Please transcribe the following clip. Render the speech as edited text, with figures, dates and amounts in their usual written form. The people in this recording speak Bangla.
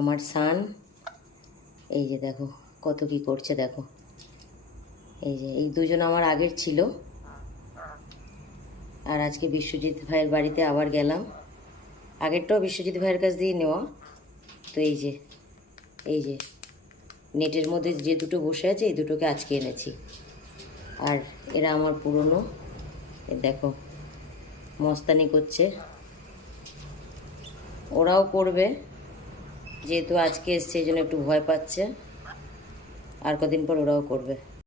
আমার সান এই যে দেখো কত কি করছে দেখো। এই যে এই দুজন আমার আগের ছিল, আর আজকে বিশ্বজিৎ ভাইয়ের বাড়িতে আবার গেলাম। আগেরটাও বিশ্বজিৎ ভাইয়ের কাছ দিয়ে নেওয়া। তো এই যে নেটের মধ্যে যে দুটো বসে আছে এই দুটোকে আজকে এনেছি। আর এরা আমার পুরনো, দেখো মস্তানি করছে। ওরাও করবে, যেহেতু আজকে এসছে এই জন্য একটু ভয় পাচ্ছে, আর কদিন পর ওরাও করবে।